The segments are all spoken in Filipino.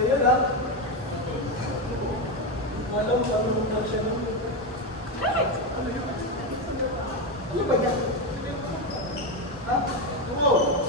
Sa'yo lang. Alam mo, ano mo siya nun? Ano ba yan? Ha? Oo.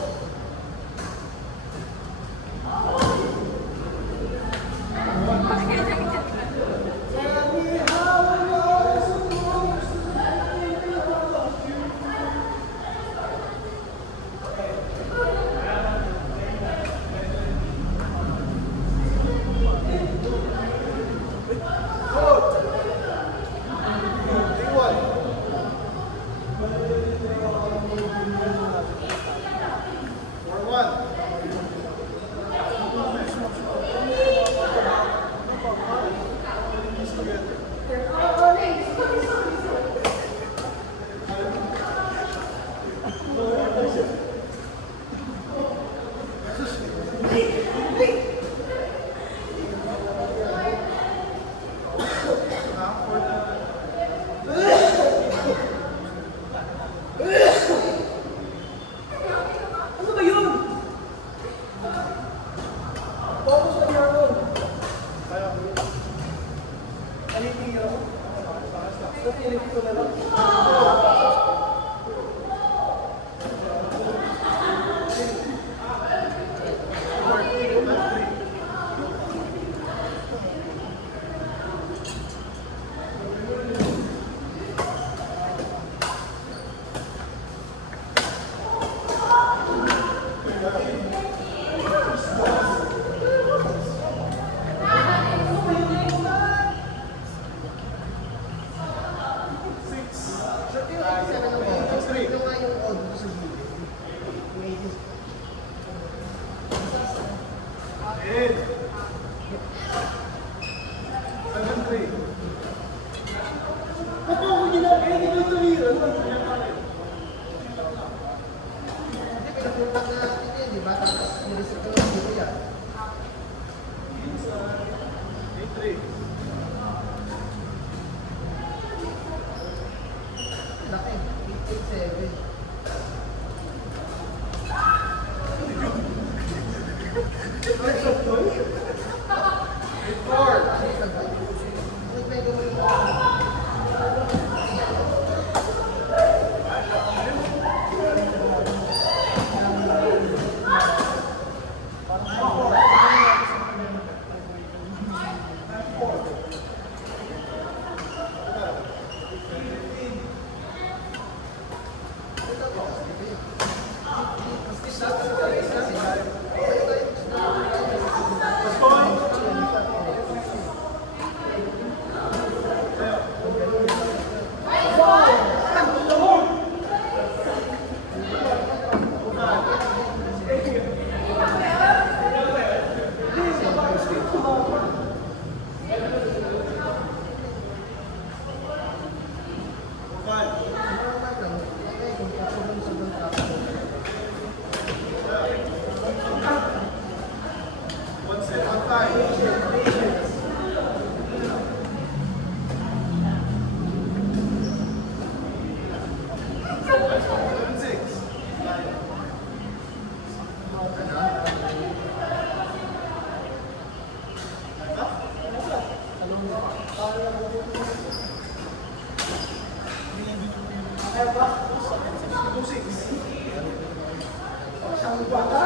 Ang bata.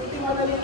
Hindi madali.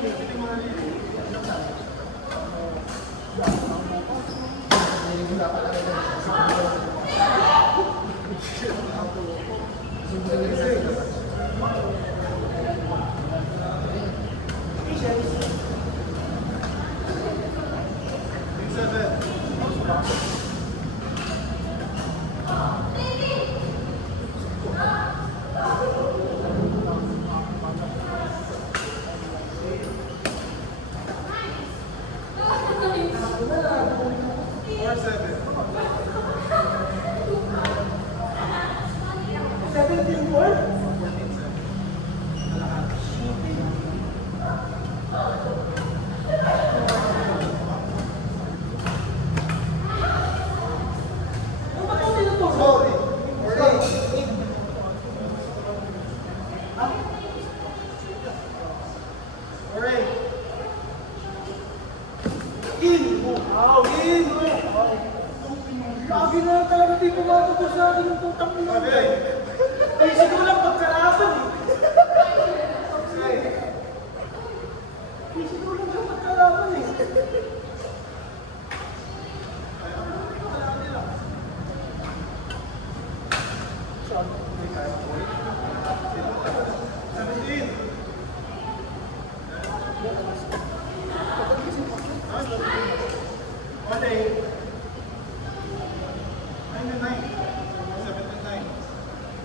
Lagi na talaga di pumapagot sa akin yung tutang mo. Ay, siguro lang pagkalaban eh. Ay, siguro lang sa pagkalaban eh.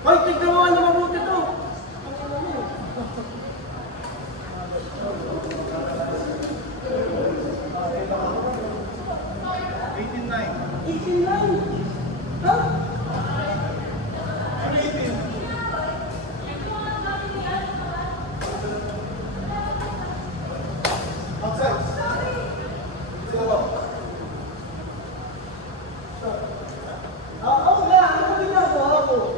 Hoy, tignan mo ano mabuti to. Ha? Ako na, ano ginagawa ko?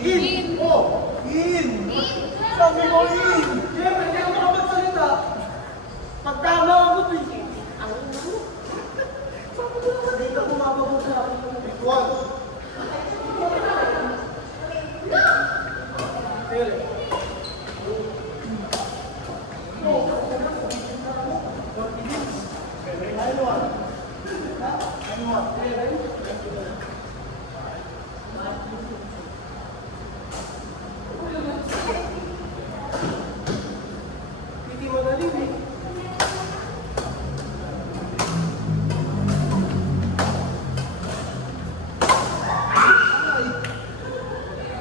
In! Oh! In! Sabi mo in! Siyempre, hindi ako makapagsalita. Pagtama ako to eh. Ang ino. Sabi ko naman dito kumabagot sa akin. Ritual. Hindi madaling eh.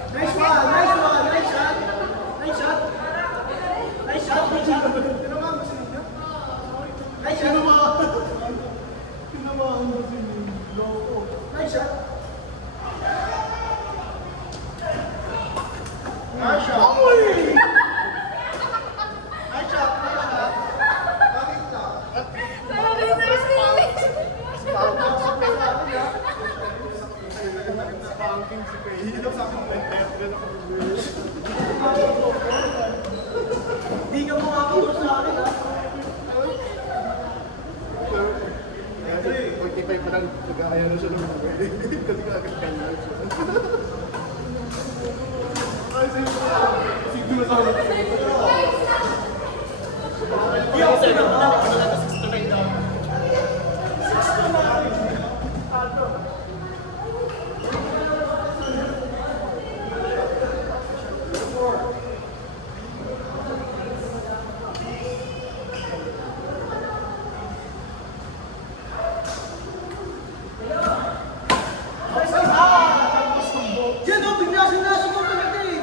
Nice one! Nice one! Nice shot! Nice shot! Nice shot! Nice shot! Nice shot! Nice shot! Nice shot! Oy! Nice shot! Nice shot! Bakit lang? Hindi ka makakausap sa akin ha? 45 pa lang, nag-aaya na siya ng mga kasi kagad-kagad siya. Ay, siguro sa akin. Hindi ako sa'yo na. 6 to 9 daw. Yan o, bigla-sinasok ko talaga eh.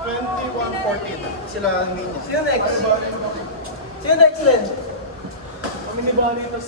21-14. Sila ang linya. Sino next? Sino next, Len? Kami ni Bali, tas